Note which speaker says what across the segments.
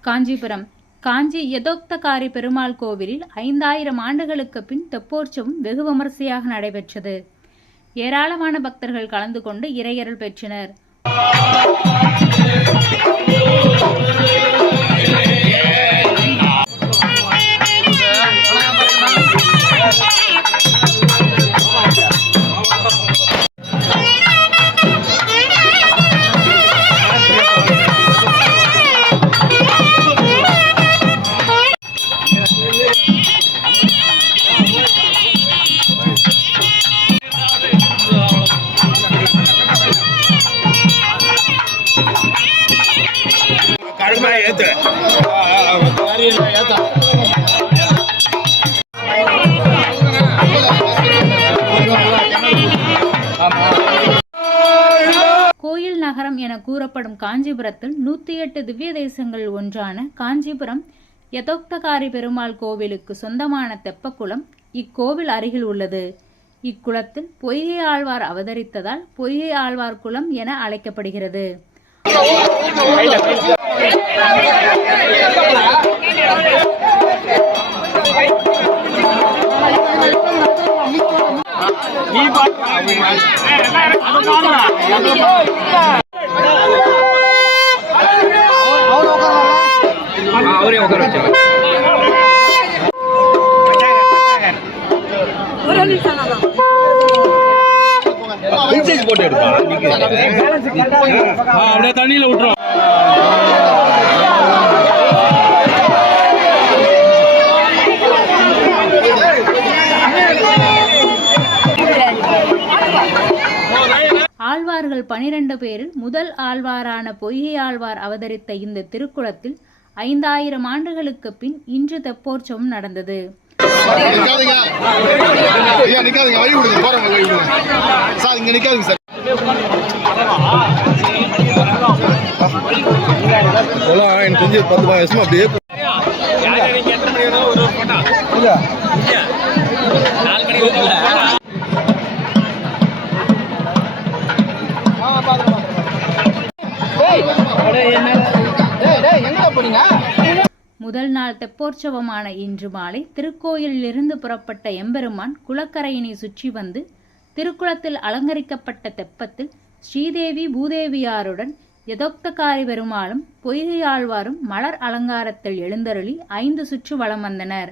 Speaker 1: காஞ்சிபுரம். காஞ்சி யதோக்தகாரி பெருமாள் கோவிலில் ஐந்தாயிரம் ஆண்டுகளுக்கு பின் தெப்போற்சவம் வெகு விமரிசையாக நடைபெற்றது. ஏராளமான பக்தர்கள் கலந்து கொண்டு இறையருள் பெற்றனர்.
Speaker 2: கடுமையா ஏத்து ஏத்த
Speaker 1: கோயில் நகரம் என கூறப்படும் காஞ்சிபுரத்தில் நூற்றி எட்டு திவ்ய தேசங்கள் ஒன்றான காஞ்சிபுரம் யதோக்தகாரி பெருமாள் கோவிலுக்கு சொந்தமான தெப்பக்குளம் இக்கோவில் அருகில் உள்ளது. இக்குளத்தில் பொய்கை ஆழ்வார் அவதரித்ததால் பொய்கை ஆழ்வார் குளம் என அழைக்கப்படுகிறது.
Speaker 2: ಅವರೇ ಹೋಗೋರು ಚಲೋ போட்டு எடுப்பா. அப்படியே தண்ணியில விட்டுரும்.
Speaker 1: ஆழ்வார்கள் பனிரெண்டு பேரில் முதல் ஆழ்வாரான பொய்கை ஆழ்வார் அவதரித்த இந்த திருக்குளத்தில் ஐந்தாயிரம் ஆண்டுகளுக்கு பின் இன்று தெப்போற்சவம் நடந்தது.
Speaker 3: சார் இங்க நிக்காதீங்க சார். எனக்கு தெரிஞ்சு பத்து வருஷமா அப்படியே
Speaker 1: முதல் நாள் தெப்போற்சவமான இன்று மாலை திருக்கோயிலிலிருந்து புறப்பட்ட எம்பெருமான் குளக்கரையினை சுற்றி வந்து திருக்குளத்தில் அலங்கரிக்கப்பட்ட தெப்பத்தில் ஸ்ரீதேவி பூதேவியாருடன் யதோக்தகாரி பெருமாளும் பொய்கையாழ்வாரும் மலர் அலங்காரத்தில் எழுந்தருளி ஐந்து சுற்று வலம் வந்தனர்.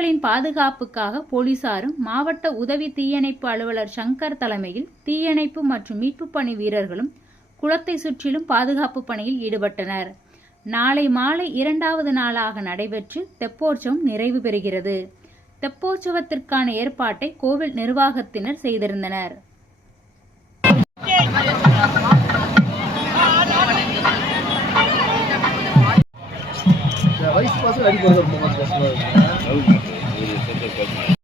Speaker 1: பொதுமக்களின் பாதுகாப்புக்காக போலீசாரும் மாவட்ட உதவி தீயணைப்பு அலுவலர் சங்கர் தலைமையில் தீயணைப்பு மற்றும் மீட்பு பணி வீரர்களும் குளத்தை சுற்றிலும் பாதுகாப்பு பணியில் ஈடுபட்டனர். நாளை மாலை இரண்டாவது நாளாக நடைபெற்று தெப்போற்சவம் நிறைவு பெறுகிறது. தெப்போற்சவத்திற்கான ஏற்பாட்டை கோவில் நிர்வாகத்தினர் செய்திருந்தனர்.
Speaker 3: வயசு பசங்க அடிக்கிறது because my